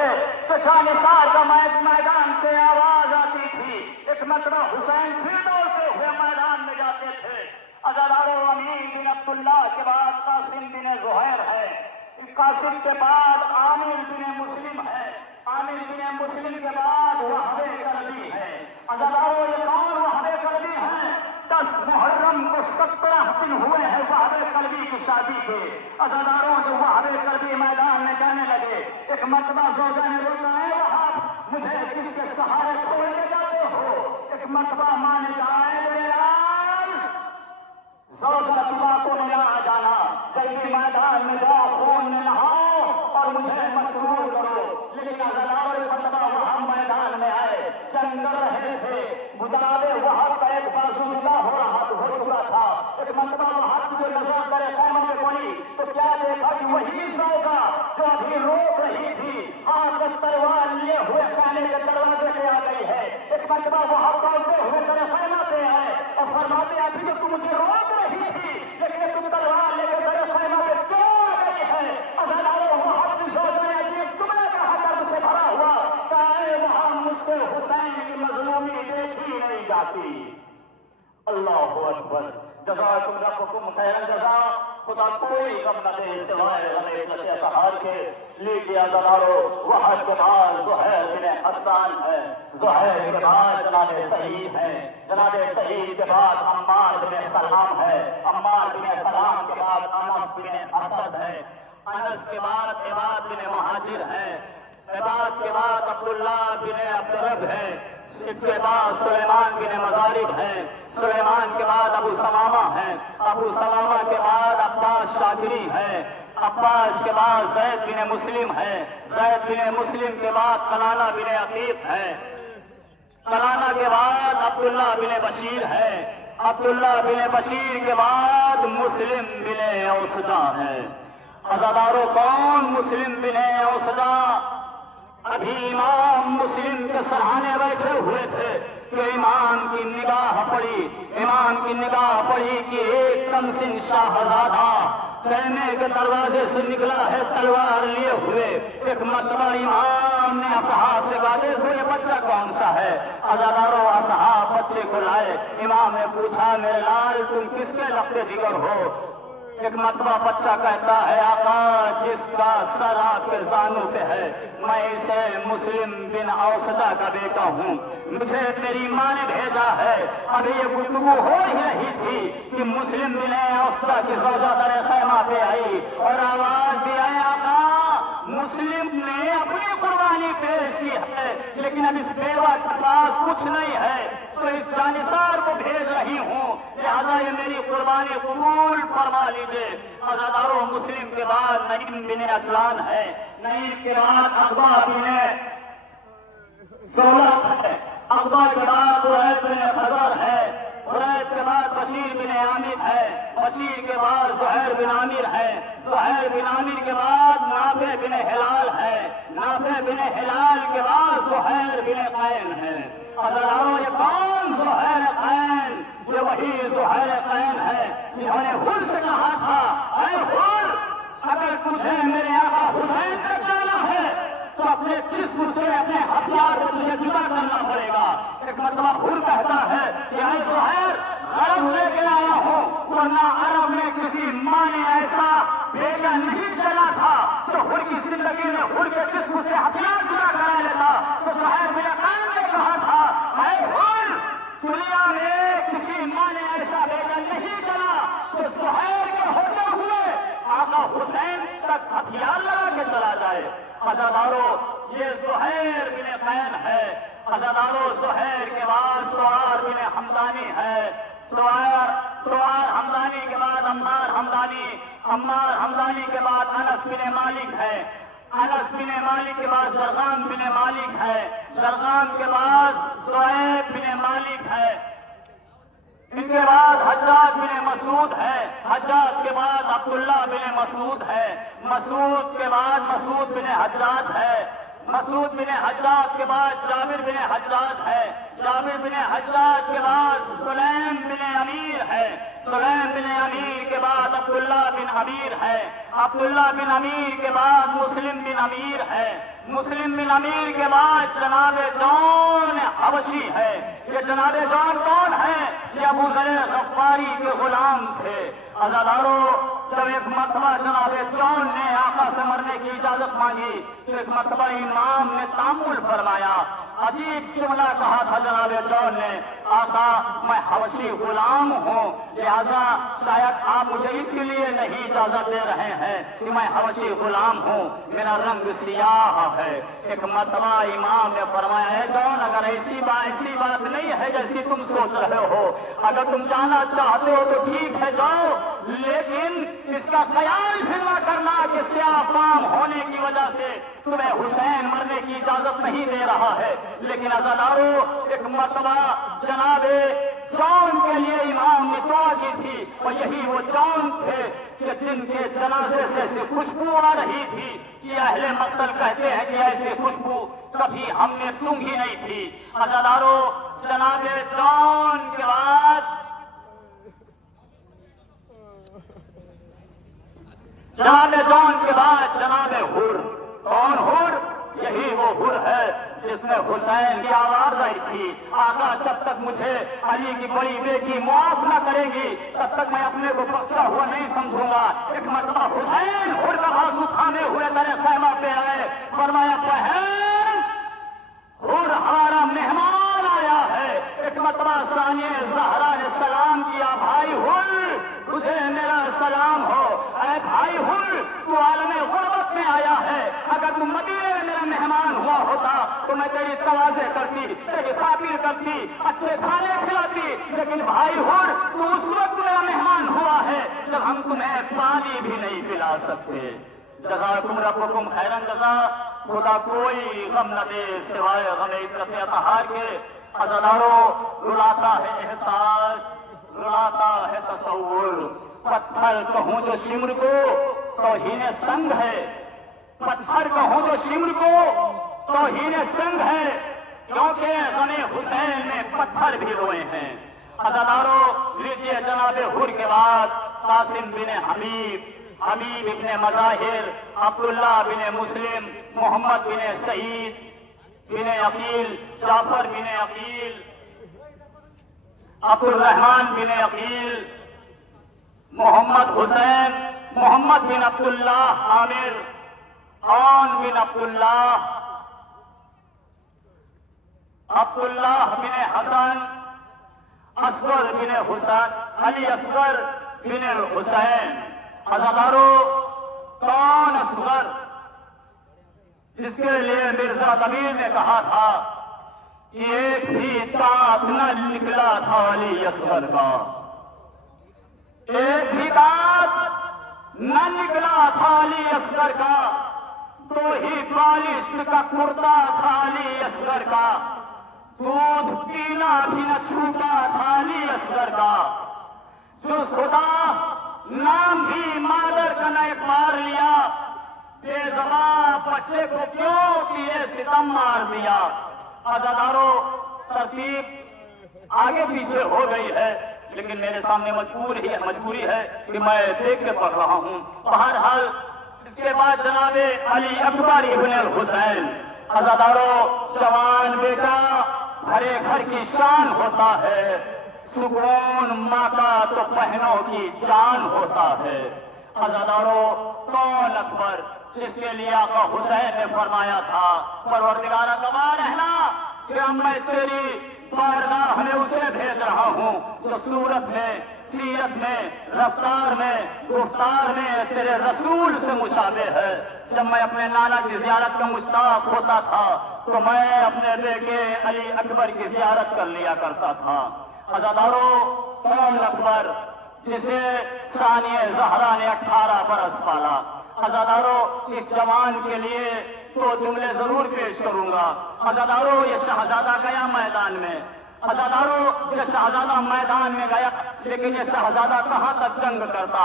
ہے کہ جانثار کا میدان سے آواز آتی تھی، ایک مرتبہ حسین پھر دوڑتے ہوئے میدان میں جاتے تھے۔ عزادارو امین بن عبداللہ کے بعد قاسم بن زہیر ہے، قاسم کے بعد عامر بن مسلم ہے، عامر بن مسلم کے بعد وہب کربی ہے۔ عزادارو یہ کون وہب کربی ہیں؟ 10 محرم کو 17 دن ہوئے ہیں وہب کربی کی شادی کے۔ عزاداروں جو وہب کربی میدان میں جانے لگے، ایک مرتبہ زوجہ نے روکا، ہے وہب مجھے کس کے سہارے چھوڑنے جاتے ہو؟ ایک مرتبہ ماں نے کہا، ہے بلال زوجہ کی باتوں میں نہ آ جانا، جلدی میدان میں جاؤ، خون میں نہاؤ اور مجھے مسرور کرو۔ لیکن عزاداروں ایک مرتبہ وہاں میدان میں آئے، جنگ کر رہے تھے، مجاوے وہاں کا ایک بازو جدا ہو چکا تھا۔ ایک مرتبہ وہاں کی جو نظر کرے خیمہ میں پڑی تو کیا دیکھا کہ وہی زوجہ جو ابھی روک رہی تھی ہاتھ میں تلوار لیے ہوئے خانے کے دروازے پہ آ گئی ہے۔ ایک مرتبہ وہاں دوڑتے ہوئے میرے خیمہ پہ آئے اور فرماتے، ابھی تو تم مجھے روک رہی تھی لیکن تم تلوار لے کے میرے خیمہ پہ کیوں آ گئی ہے؟ عزاداروں وہاں کی زوجہ نے عجیب جملہ کہا، درد سے بھرا ہوا، کہا وہاں مجھ سے حسین کی مظلومی دیکھی نہیں جاتی۔ اللہ اکبر، جزاکم ربکم خیر الجزا۔ خدا کوئی غم نہ دے سوائے غم قہر کے۔ لیجیے عزادارو، وحد کے بعد زہیر بن حسان ہے، زہیر کے بعد جناب سعید ہے، جناب سعید کے بعد عمار بن سلام ہے، عمار بن سلام کے بعد انس بن اسد ہے، انس کے بعد عباد بن مہاجر ہے، عباد کے بعد عبداللہ بن عبدرب ہے، اس کے بعد سلیمان بن مزارب ہے، سلیمان کے بعد ابو سمامہ ہے، ابو سمامہ کے بعد عباس شاکری ہے، عباس کے بعد زید بن مسلم ہے، زید بن مسلم کے بعد کنانہ بن عقیق ہے، کنانہ کے بعد عبداللہ بن بشیر ہے، عبداللہ بن بشیر کے بعد مسلم بن اوسجا ہے۔ عزادارو کون مسلم بن اوسجا؟ ابھی امام مسلم کے سرہانے بیٹھے ہوئے تھے کہ امام کی نگاہ پڑی، امام کی نگاہ پڑی کہ ایک کمسن شاہزادہ خیمے کے دروازے سے نکلا ہے تلوار لیے ہوئے۔ ایک مرتبہ امام نے اصحاب سے کہا، دیکھو یہ بچہ کون سا ہے؟ عزادارو اصحاب بچے کو لائے، امام نے پوچھا، میرے لال تم کس کے لخت جگر ہو؟ ایک مرتبہ بچہ کہتا ہے، آقا جس کا سر آپ کے زانوں پہ ہے میں اسے مسلم بن اوسجا کا بیٹا ہوں، مجھے میری ماں نے بھیجا ہے۔ ابھی یہ گفتگو ہو ہی رہی تھی کہ مسلم بن اوسجا کی زوجہ در خیمہ پہ آئی اور آواز دی، آئے آقا مسلم نے اپنی قربانی پیش کی ہے لیکن اب اس بیوہ کے پاس کچھ نہیں ہے تو اس جانثار کو بھیج رہی ہوں، لہذا یہ میری قربانی قبول فرما لیجئے۔ عزادارو مسلم کے بعد نعیم بن اجلان ہے، نعیم کے بعد عقبہ بن سولت ہے، عقبہ کے بعد قریب بن خضر ہے، قریب کے بعد بشیر بن عامر ہے، بشیر کے بعد زہیر بن عامر ہے، زہیر بن عامر کے بعد نافع بن ہلال ہے، نافع بن ہلال کے بعد زہیر بن قین ہے۔ عزادارو یہ کون زہیر قین؟ یہ وہی زہیر قین ہے جنہوں نے حر سے کہا تھا، اے حر اگر تجھے میرے آقا حسین تک جانا ہے تو اپنے جسم سے اپنے ہتھیار کو تجھے جدا کرنا پڑے گا۔ ایک مرتبہ حر کہتا ہے کہ اے زہیر عرب لے کے آیا ہوں، ورنہ عرب میں کسی ماں نے ایسا بیٹا نہیں چلا تھا جو حر کی زندگی میں حر کے جسم سے ہتھیار جدا کرا لیتا۔ تو زہیر بن قین نے کہا تھا، اے حر دنیا میں کسی ماں نے ایسا بیٹا نہیں چلا تو زہیر کے ہوتے ہوئے آقا حسین تک ہتھیار لگا کے چلا جائے۔ عزادارو یہ زہیر بن قین ہے۔ عزادارو زہیر کے بعد سوار بن حمدانی ہے، سوار حمدانی کے بعد عمار حمدانی، عمار حمدانی کے بعد انس بن مالک ہے، انس بن مالک کے بعد زرغام بن مالک ہے، زرغام کے بعد زہیب بن مالک ہے، ان کے بعد حجاج بن مسعود ہے، حجاج کے بعد عبداللہ بن مسعود ہے، مسعود کے بعد مسعود بن حجاج ہے، مسعود بن حجاج کے بعد جابر بن حجاج ہے، جابر بن حجاج کے بعد سلیم بن امیر ہے، سلیم بن امیر کے بعد عبداللہ بن امیر ہے، عبداللہ بن امیر کے بعد مسلم بن امیر ہے، مسلم بن امیر کے بعد جناب جون حبشی ہے۔ یہ جناب جون کون ہے؟ یہ ابو ذر غفاری کے غلام تھے۔ عزادارو، جب ایک مرتبہ جناب جون نے آقا سے مرنے کی اجازت مانگی تو ایک مرتبہ امام نے تامل فرمایا، عجیب جملہ کہا تھا جناب جون نے، آقا میں حبشی غلام ہوں، لہذا شاید آپ مجھے اس لیے نہیں اجازت دے رہے ہیں کہ میں حبشی غلام ہوں، میرا رنگ سیاہ ہے۔ ایک مرتبہ امام نے فرمایا ہے جون، اگر ایسی بات نہیں ہے جیسی تم سوچ رہے ہو، اگر تم جانا چاہتے ہو تو ٹھیک ہے جاؤ، لیکن اس کا خیال پھر نہ کرنا کہ سیاہ فام ہونے کی وجہ سے تمہیں حسین مرنے کی اجازت نہیں دے رہا ہے۔ لیکن عزادارو، ایک مرتبہ جناب جون کے لیے امام نے دعا کی تھی، اور یہی وہ جون تھے کہ جن کے جنازے سے ایسی خوشبو آ رہی تھی کہ اہل مقتل کہتے ہیں کہ ایسی خوشبو کبھی ہم نے سونگھی نہیں تھی۔ عزادارو، جناب جون کے بعد جناب حر۔ کون حر؟ یہی وہ حر ہے جس نے حسین کی آواز آئی تھی، آقا جب تک مجھے علی کی بڑی بیٹی معاف نہ کرے گی تب تک میں اپنے کو بخشا ہوا نہیں سمجھوں گا۔ ایک مرتبہ حسین حر کا بازو تھامے ہوئے میرے خیمہ پہ آئے، فرمایا بہن حر ہمارا مہمان آیا ہے۔ ایک مرتبہ ثانیہ زہرا نے سلام کیا، بھائی حر تجھے میرا سلام ہو، اے بھائی حر تو عالم غربت میں آیا ہے، اگر تم مدینے میں میرا مہمان ہوا ہوتا تو میں تیری توازے کرتی، تیری خاطر کرتی، اچھے کھانے کھلاتی، لیکن بھائی حر تو اس وقت میرا مہمان ہوا ہے جب ہم تمہیں پانی بھی نہیں پلا سکتے۔ جزاکم ربکم خیرن جزا، خدا کوئی غم نہ دے سوائے غم عترت اطہار کے۔ عزادارو، رلاتا ہے احساس، رلاتا ہے تصور، پتھر کہوں جو شمر کو توہین سنگ ہے، پتھر کہوں جو شمر کو توہین سنگ ہے، کیونکہ غم حسین میں پتھر بھی روئے ہیں۔ عزادارو، لیجیے جناب حر کے بعد قاسم بن حبیب، حبیب ابن مظاہر، عبداللہ بن مسلم، محمد بن سعید بن عقیل، جعفر بن عقیل، عبد الرحمن بن عقیل، محمد حسین، محمد بن عبداللہ عامر، عون بن عبداللہ، عبداللہ بن حسن، اصغر بن حسین، علی اصغر بن حسین۔ عزادارو، کون اصغر؟ جس کے لیے مرزا ضمیر نے کہا تھا کہ ایک بھی دانت نہ نکلا تھا علی اصغر کا، ایک بھی دانت نہ نکلا تھا علی اصغر کا، تو ہی بالشت کا کرتا تھا علی اصغر کا، دودھ پینا بھی نہ چھوٹا تھا علی اصغر کا، جو خدا نام بھی مادر کا نہ اقرار لیا، بے زبان بچے کو کیوں کیے ستم مار دیا۔ عزادارو، ترتیب آگے پیچھے ہو گئی ہے، لیکن میرے سامنے مجبوری ہے کہ میں دیکھ کے پڑھ رہا ہوں۔ بہرحال اس کے بعد جناب علی اکبر ابن الحسین۔ عزادارو، جوان بیٹا ہر گھر کی شان ہوتا ہے، سکون ماں کا تو بہنوں کی جان ہوتا ہے۔ عزادارو، کون اکبر؟ جس کے لیے آقا حسین نے فرمایا تھا، پروردگارا گواہ رہنا کہ اب میں تیری بارگاہ میں اسے بھیج رہا ہوں جو صورت میں، سیرت میں، رفتار میں، گفتار میں تیرے رسول سے مشابہ ہے۔ جب میں اپنے نانا کی زیارت کا مشتاق ہوتا تھا تو میں اپنے بیٹے علی اکبر کی زیارت کر لیا کرتا تھا۔ عزادارو، کون اکبر؟ جسے ثانیہ زہرا نے 18 برس پالا۔ عزادارو، اس جوان کے لیے دو جملے ضرور پیش کروں گا۔ عزادارو، یہ شہزادہ گیا میدان میں، عزاداروں، یہ شہزادہ میدان میں گیا، لیکن یہ شہزادہ کہاں تک جنگ کرتا؟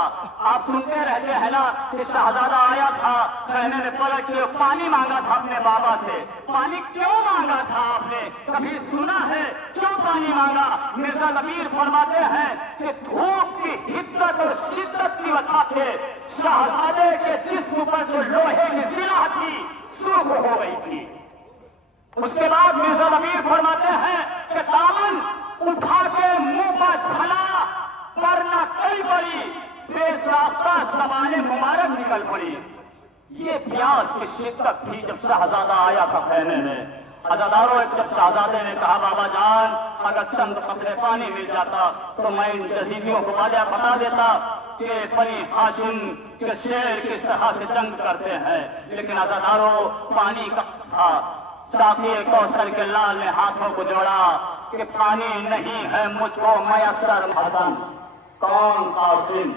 آپ سنتے رہتے ہیں نا کہ شہزادہ آیا تھا، کہنے نے پلٹ کے پانی مانگا تھا اپنے بابا سے۔ پانی کیوں مانگا تھا آپ نے؟ کبھی سنا ہے کیوں پانی مانگا؟ مرزا نبیر فرماتے ہیں کہ دھوپ کی حدت اور شدت کی وجہ سے شہزادے کے جسم پر جو لوہے کی سلاح تھی سرخ ہو گئی تھی۔ اس کے بعد مرزا نبیر فرماتے ہیں کہ دامن اٹھا کے منہ پر چھلا، ورنہ کئی بڑی بے ساختہ زبانیں مبارک نکل پڑی۔ یہ پیاس کی شدت تھی جب شہزادہ آیا تھا خیمے میں۔ عزاداروں، جب شہزادے نے کہا بابا جان اگر چند قطرے پانی مل جاتا تو میں ان جزیریوں کو بتا دیتا کہ بنی ہاشم کے شیر کس طرح سے جنگ کرتے ہیں، لیکن عزاداروں پانی کا تھا۔ ساقی کوثر کے لال نے ہاتھوں کو جوڑا کہ پانی نہیں ہے مجھ کو میسر حسن۔ کون قاسم؟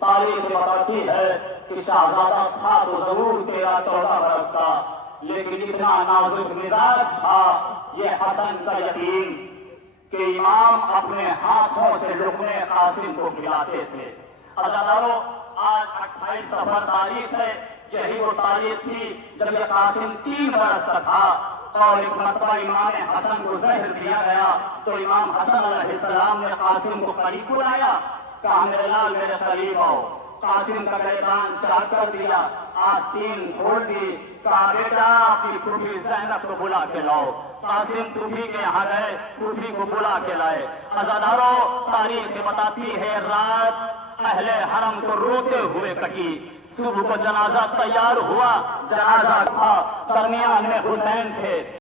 تاریخ بتاتی ہے کہ شہزادہ تھا تو ضرور 13-14 برس کا، لیکن اتنا نازک مزاج تھا یہ حسن کا یقین کہ امام اپنے ہاتھوں سے لقمے قاسم کو کھلاتے تھے۔ عزاداروں، آج 28 صفر تاریخ ہے، یہی وہ تاریخ تھی جب یہ قاسم 3 برس کا تھا اور ایک مرتبہ امام حسن کو زہر دیا گیا تو امام حسن علیہ السلام نے قاسم کو قریب بلایا، کہا میرے لال میرے قریب آؤ۔ قاسم کا گریبان چاک کر دیا، آستین کھول دی، کہا بیٹا اپنی پھوپھی زینب کو بلا کے لاؤ۔ قاسم پھوپھی کے یہاں گئے، پھوپھی کو بلا کے لائے۔ عزاداروں، تاریخ بتاتی ہے رات اہل حرم کو روتے ہوئے کٹی۔ صبح کو جنازہ تیار ہوا، جنازہ تھا، درمیان میں حسین تھے۔